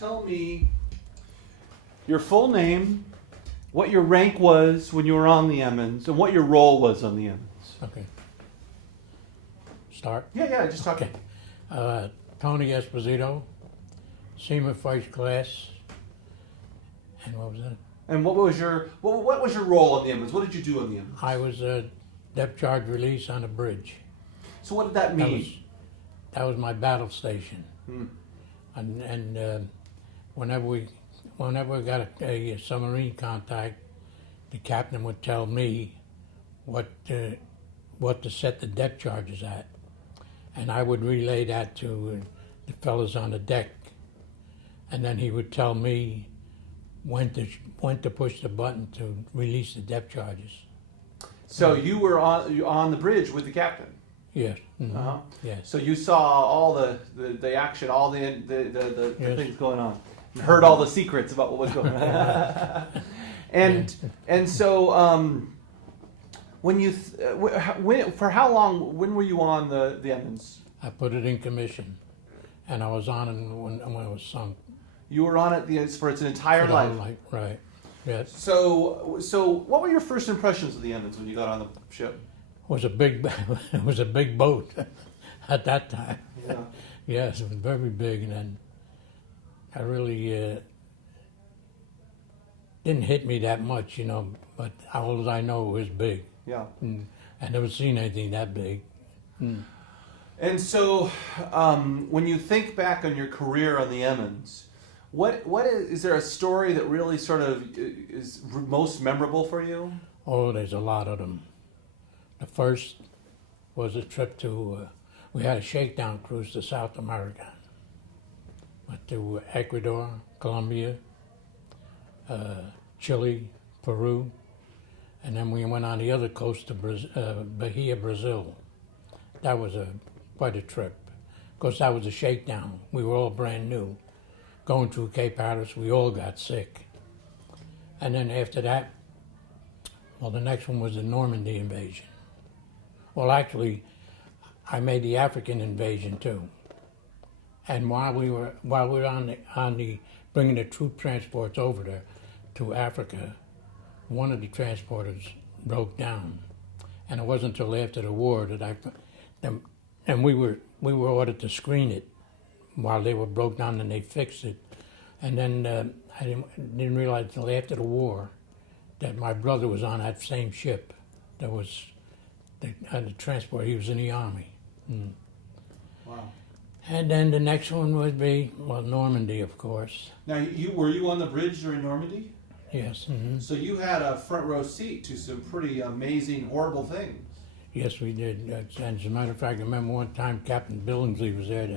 Tell me your full name, what your rank was when you were on the Emmons, and what your role was on the Emmons. Okay. Start? Yeah, just talk. Okay. Tony Esposito, Seaman First Class, and what was that? And what was your role on the Emmons? What did you do on the Emmons? I was a depth charge release on a bridge. So what did that mean? That was my battle station. Hmm. And whenever we got a submarine contact, the captain would tell me what to set the depth charges at, and I would relay that to the fellas on the deck, and then he would tell me when to push the button to release the depth charges. So you were on the bridge with the captain. Yes. Mm-hmm. Uh-huh. Yes. So you saw all the action, all the Yes. things going on, and heard all the secrets about what was going on. and so when you for how long? When were you on the Emmons? I put it in commission, and I was on it when it was sunk. You were on it for its entire For the life. whole life, right? Yes. So what were your first impressions of the Emmons when you got on the ship? It was a big boat at that time. Yeah. Yes, it was very big, and then I really didn't hit me that much, but all I know it was big. Yeah. I never seen anything that big. And so, when you think back on your career on the Emmons, what is there a story that really sort of is most memorable for you? Oh, there's a lot of them. The first was a trip to, we had a shakedown cruise to South America. Went to Ecuador, Colombia, Chile, Peru, and then we went on the other coast to Bahia, Brazil. That was quite a trip. Of course, that was a shakedown. We were all brand new. Going through Cape Hatteras, we all got sick. And then after that, well, the next one was the Normandy invasion. Well, actually, I made the African invasion too. And while we were on the bringing the troop transports over there to Africa, one of the transporters broke down, and it wasn't until after the war that and we were ordered to screen it while they were broke down, and they fixed it. And then I didn't realize until after the war that my brother was on that same ship that was the transport. He was in the Army. Wow. And then the next one would be, well, Normandy, of course. Now, were you on the bridge during Normandy? Yes. Mm-hmm. So you had a front row seat to some pretty amazing, horrible things. Yes, we did. And as a matter of fact, I remember one time Captain Billingsley was there,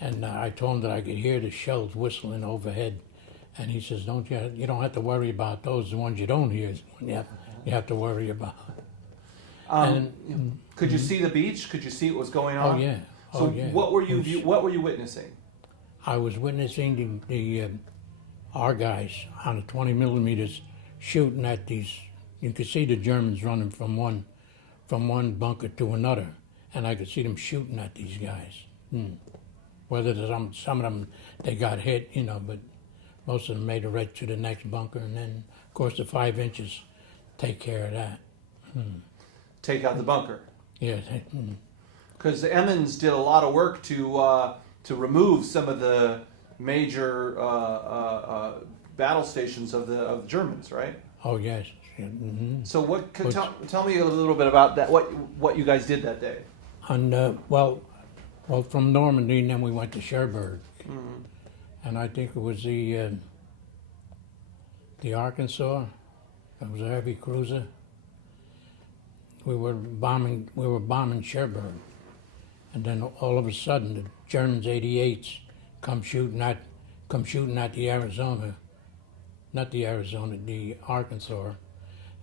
and I told him that I could hear the shells whistling overhead. And he says, you don't have to worry about those. The ones you don't hear is the one you have to worry about. Could you see the beach? Could you see what was going on? Oh, yeah. So what were you witnessing? I was witnessing our guys on the 20 millimeters shooting at these. You could see the Germans running from one bunker to another, and I could see them shooting at these guys. Whether some of them they got hit, but most of them made it right to the next bunker, and then of course the 5 inches take care of that. Take out the bunker. Yes. Because the Emmons did a lot of work to remove some of the major battle stations of the Germans, right? Oh yes. Mm-hmm. So tell me a little bit about that. What you guys did that day? Well, from Normandy, and then we went to Cherbourg, and I think it was the Arkansas. It was a heavy cruiser. We were bombing Cherbourg, and then all of a sudden the Germans 88s come shooting at the Arkansas,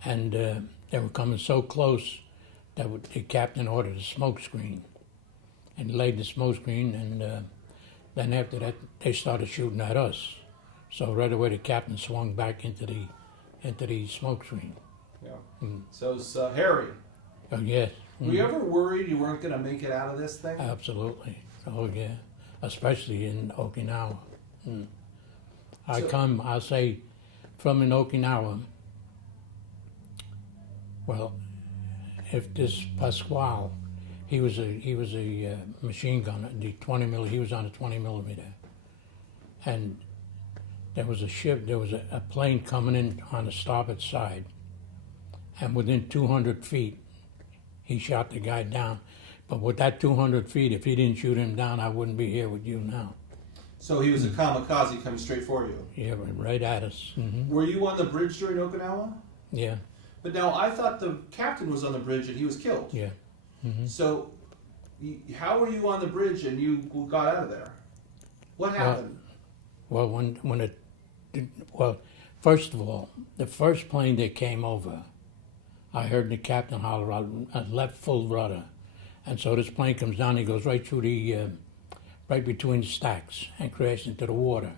and they were coming so close that the captain ordered a smoke screen, and laid the smoke screen, and then after that they started shooting at us. So right away the captain swung back into the smoke screen. Yeah. So it's hairy. Oh yes. Were you ever worried you weren't going to make it out of this thing? Absolutely. Oh yeah. Especially in Okinawa. I'll say, from in Okinawa. Well, if this Pasquale, he was a machine gunner, the 20 millimeter. He was on a 20 millimeter, and there was a plane coming in on the starboard side, and within 200 feet, he shot the guy down. But with that 200 feet, if he didn't shoot him down, I wouldn't be here with you now. So he was a kamikaze coming straight for you. Yeah, right at us. Mm-hmm. Were you on the bridge during Okinawa? Yeah. But now I thought the captain was on the bridge and he was killed. Yeah. Mm-hmm. So how were you on the bridge and you got out of there? What happened? Well, first of all, the first plane that came over, I heard the captain holler out, left full rudder. And so this plane comes down, he goes right through right between the stacks and crashed into the water.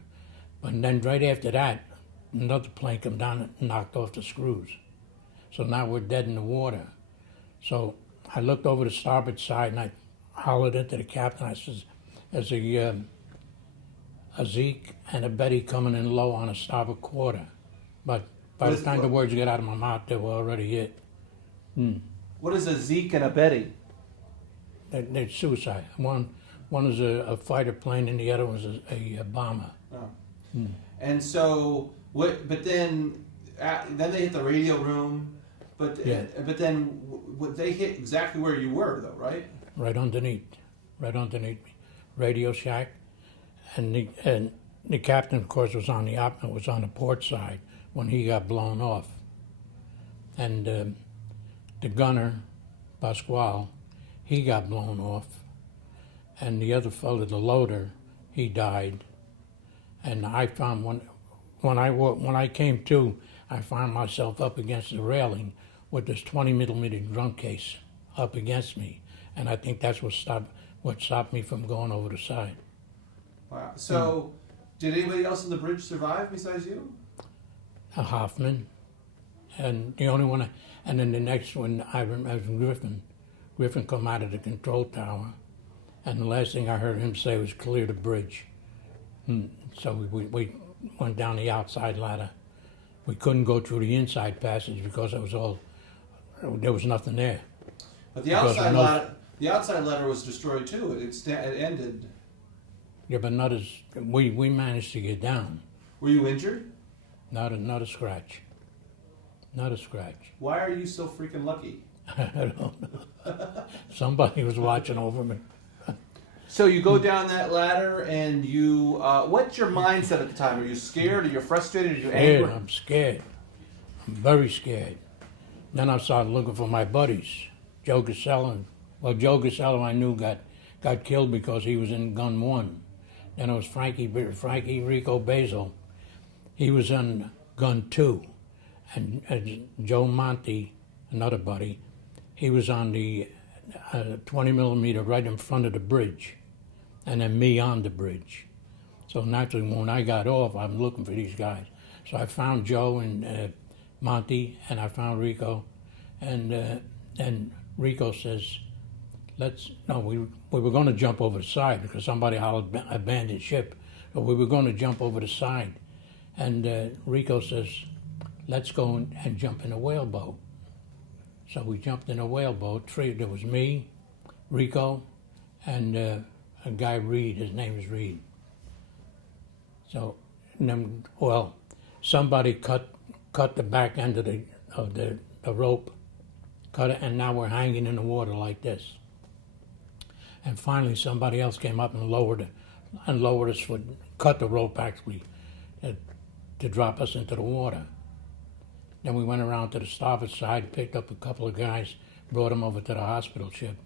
But then right after that, another plane come down and knocked off the screws. So now we're dead in the water. So I looked over the starboard side and I hollered into the captain. I says, there's a Zeke and a Betty coming in low on a starboard quarter. But by the time the words get out of my mouth, they were already hit. What is a Zeke and a Betty? They're suicide. One is a fighter plane and the other was a bomber. Oh. And so, but then they hit the radio room. But then they hit exactly where you were, though, right? Right underneath me, radio shack, and the captain, of course, was on the port side when he got blown off, and the gunner, Pasquale, he got blown off, and the other fellow, the loader, he died, and I found when I came to, I found myself up against the railing with this 20 millimeter drum case up against me, and I think that's what stopped me from going over the side. Wow. So, did anybody else on the bridge survive besides you? Hoffman, and the only one, and then the next one I was Griffin. Griffin come out of the control tower, and the last thing I heard him say was clear the bridge. So we went down the outside ladder. We couldn't go through the inside passage because there was nothing there. But the outside ladder was destroyed too. It ended. Yeah, but not as we managed to get down. Were you injured? Not a scratch. Not a scratch. Why are you so freaking lucky? I don't know. Somebody was watching over me. So you go down that ladder, and you. What's your mindset at the time? Are you scared? Are you frustrated? Are you angry? I'm scared. I'm very scared. Then I started looking for my buddies. Joe Gasello. Well, Joe Gasello I knew got killed because he was in gun 1. Then it was Frankie Rico Basil. He was in gun 2. And Joe Monte, another buddy, he was on the 20 millimeter right in front of the bridge. And then me on the bridge. So naturally, when I got off, I'm looking for these guys. So I found Joe and Monty, and I found Rico, and Rico says, we were going to jump over the side because somebody hollered abandoned ship, but we were going to jump over the side. And Rico says, let's go and jump in a whaleboat. So we jumped in a whaleboat. There was me, Rico, and a guy Reed. His name is Reed. So, somebody cut the back end of the rope, cut it, and now we're hanging in the water like this. And finally, somebody else came up and lowered us, cut the rope actually, to drop us into the water. Then we went around to the starboard side, picked up a couple of guys, brought them over to the hospital ship.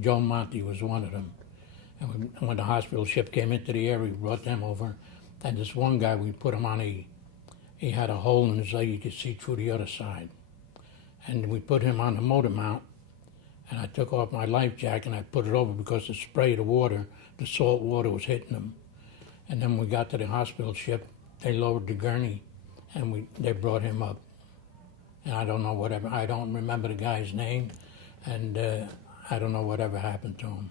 Joe Monte was one of them. And when the hospital ship came into the area, we brought them over. And this one guy, we put him on he had a hole in his leg, you could see through the other side. And we put him on the motor mount, and I took off my life jacket and I put it over because the spray of the water, the salt water was hitting him. And then we got to the hospital ship, they lowered the gurney, and they brought him up. And I don't remember the guy's name, and I don't know whatever happened to him.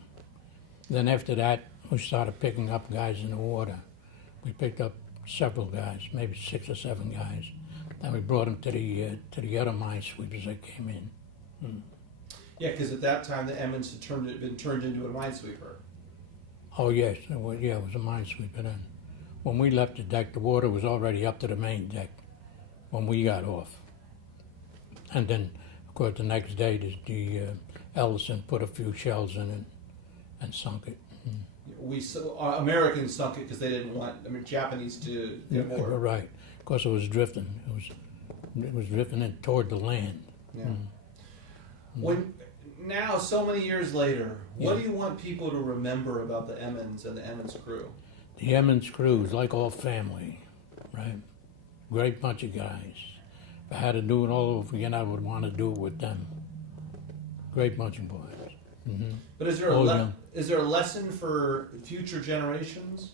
Then after that, we started picking up guys in the water. We picked up several guys, maybe 6 or 7 guys. Then we brought them to the other minesweepers that came in. Yeah, because at that time the Emmons had been turned into a minesweeper. Oh yes, it was a minesweeper then. When we left the deck, the water was already up to the main deck when we got off. And then, of course, the next day the Ellison put a few shells in it and sunk it. Americans sunk it because they didn't want Japanese to get more. Right, because it was drifting. It was drifting in toward the land. Yeah. Now, so many years later, what do you want people to remember about the Emmons and the Emmons crew? The Emmons crew is like all family, right? Great bunch of guys. If I had to do it all over again, I would want to do it with them. Great bunch of boys. Mm-hmm. But is there a lesson for future generations?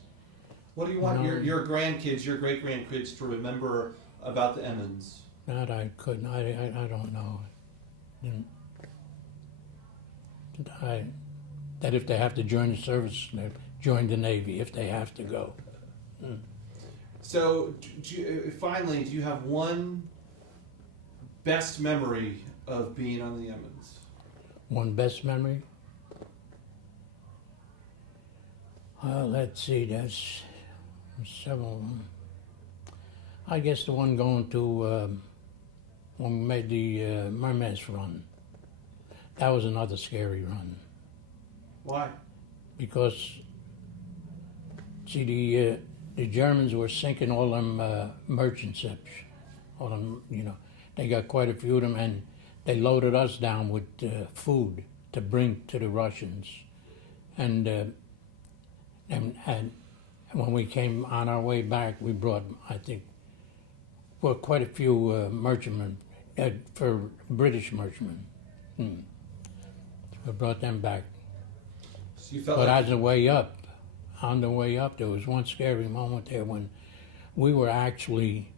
What do you want your grandkids, your great grandkids to remember about the Emmons? That I couldn't. I don't know. That if they have to join the service, they join the Navy if they have to go. So, finally, do you have one best memory of being on the Emmons? One best memory? Well, let's see, there's several of them. I guess the one going to, when we made the Mermez run, that was another scary run. Why? Because, see, the Germans were sinking all them merchant ships. All them, they got quite a few of them, and they loaded us down with food to bring to the Russians. And when we came on our way back, we brought, I think, quite a few merchantmen, for British merchantmen. We brought them back. So you felt but on the way up, there was one scary moment there when we were actually,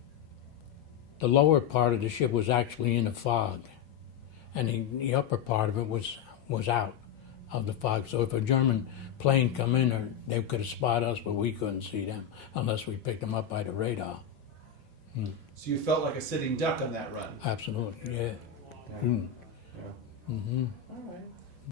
the lower part of the ship was actually in a fog, and the upper part of it was out of the fog. So if a German plane come in, they could have spotted us, but we couldn't see them unless we picked them up by the radar. So you felt like a sitting duck on that run? Absolutely, yeah. Yeah. Mm. Yeah. Mm-hmm. All right.